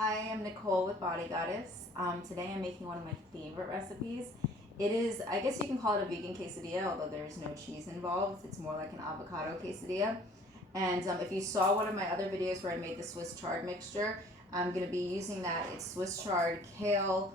Hi, I'm Nicole with Body Goddess. Today I'm making one of my favorite recipes. It is, I guess you can call it a vegan quesadilla, although there's no cheese involved. It's more like an avocado quesadilla. And if you saw one of my other videos where I made the Swiss chard mixture, I'm going to be using that. It's Swiss chard, kale,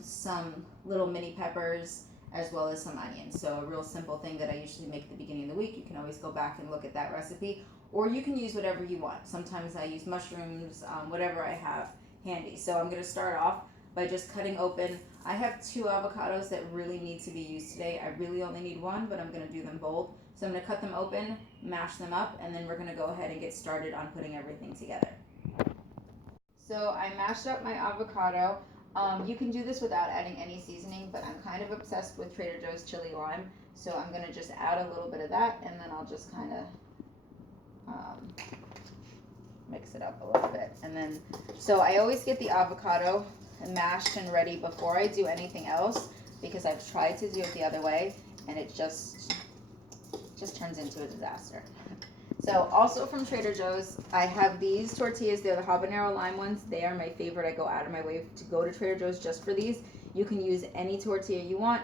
some little mini peppers, as well as some onions. So a real simple thing that I usually make at the beginning of the week. You can always go back and look at that recipe, or you can use whatever you want. Sometimes I use mushrooms, whatever I have handy. So I'm going to start off by just cutting open. I have two avocados that really need to be used today. I really only need one, but I'm going to do them both. So I'm going to cut them open, mash them up, and then we're going to go ahead and get started on putting everything together. So I mashed up my avocado. You can do this without adding any seasoning, but I'm kind of obsessed with Trader Joe's chili lime. So I'm going to just add a little bit of that, and then I'll just kind of mix it up a little bit. And then, so I always get the avocado mashed and ready before I do anything else, because I've tried to do it the other way and it just turns into a disaster. So also from Trader Joe's, I have these tortillas. They're the habanero lime ones. They are my favorite. I go out of my way to go to Trader Joe's just for these. You can use any tortilla you want,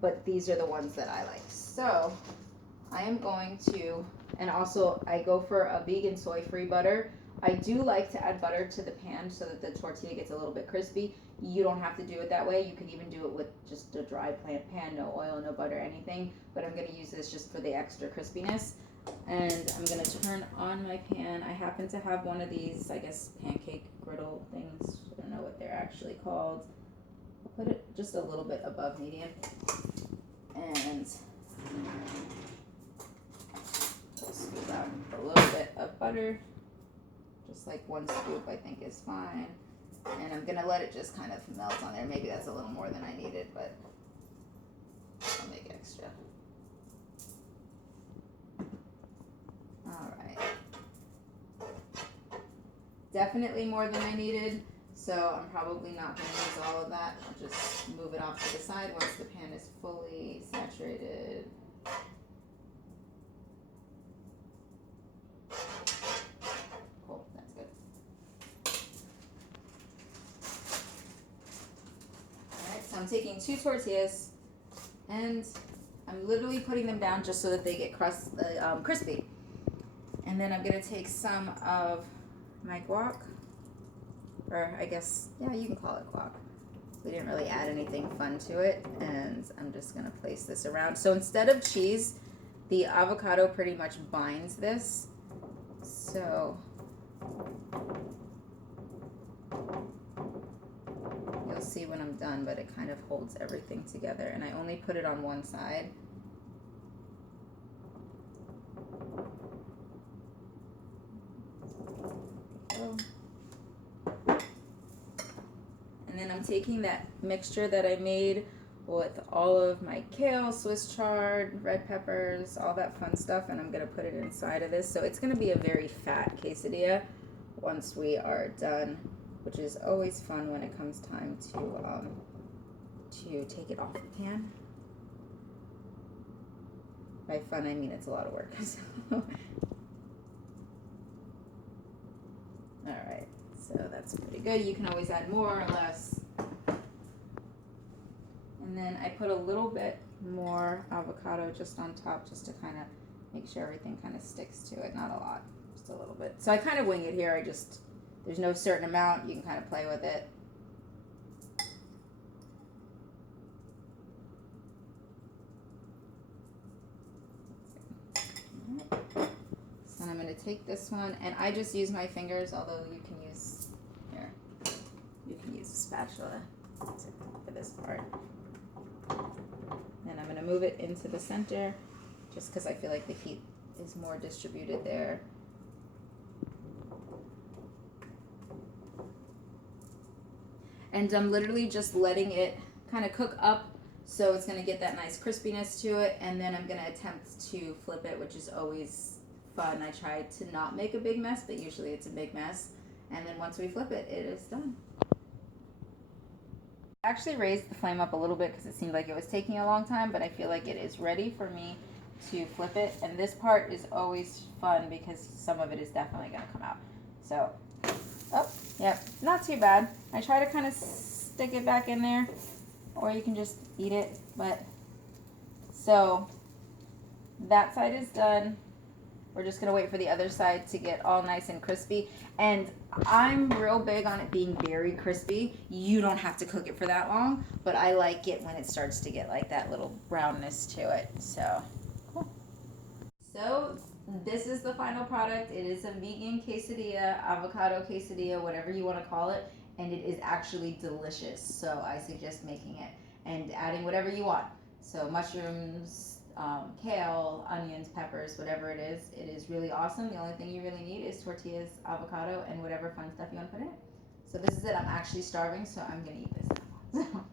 but these are the ones that I like. So I am going to, and also I go for a vegan soy-free butter. I do like to add butter to the pan so that the tortilla gets a little bit crispy. You don't have to do it that way. You can even do it with just a dry pan, no oil, no butter, anything. But I'm going to use this just for the extra crispiness. And I'm going to turn on my pan. I happen to have one of these, I guess, pancake griddle things. I don't know what they're actually called. I'll put it just a little bit above medium. And we'll scoop out a little bit of butter. Just like one scoop, I think, is fine. And I'm going to let it just kind of melt on there. Maybe that's a little more than I needed, but I'll make extra. All right. Definitely more than I needed, so I'm probably not going to use all of that. I'll just move it off to the side once the pan is fully saturated. Cool, that's good. Alright, so I'm taking two tortillas and I'm literally putting them down just so that they get crispy. And then I'm going to take some of my guac, or I guess, yeah, you can call it guac. We didn't really add anything fun to it, and I'm just going to place this around. So instead of cheese, the avocado pretty much binds this. So you'll see when I'm done, but it kind of holds everything together. And I only put it on one side. And then I'm taking that mixture that I made with all of my kale, Swiss chard, red peppers, all that fun stuff, and I'm going to put it inside of this. So it's going to be a very fat quesadilla once we are done, which is always fun when it comes time to take it off the pan. By fun, I mean it's a lot of work. All right, so that's pretty good. You can always add more or less. And then I put a little bit more avocado just on top, just to kind of make sure everything kind of sticks to it. Not a lot, just a little bit. So I kind of wing it here. There's no certain amount. You can kind of play with it. So I'm going to take this one, and I just use my fingers, although you can use a spatula for this part. And I'm going to move it into the center just because I feel like the heat is more distributed there. And I'm literally just letting it kind of cook up, so it's going to get that nice crispiness to it. And then I'm going to attempt to flip it, which is always fun. I try to not make a big mess, but usually it's a big mess. And then once we flip it, it is done. I actually raised the flame up a little bit because it seemed like it was taking a long time, but I feel like it is ready for me to flip it. And this part is always fun because some of it is definitely going to come out. So Oh, yep, not too bad. I try to kind of stick it back in there, or you can just eat it. But so that side is done. We're just gonna wait for the other side to get all nice and crispy. And I'm real big on it being very crispy. You don't have to cook it for that long, but I like it when it starts to get like that little brownness to it. So cool. So this is the final product. It is a vegan quesadilla, avocado quesadilla, whatever you want to call it, and it is actually delicious. So I suggest making it and adding whatever you want. So mushrooms, kale, onions, peppers, whatever it is. It is really awesome. The only thing you really need is tortillas, avocado, and whatever fun stuff you want to put in it. So this is it. I'm actually starving, so I'm gonna eat this now.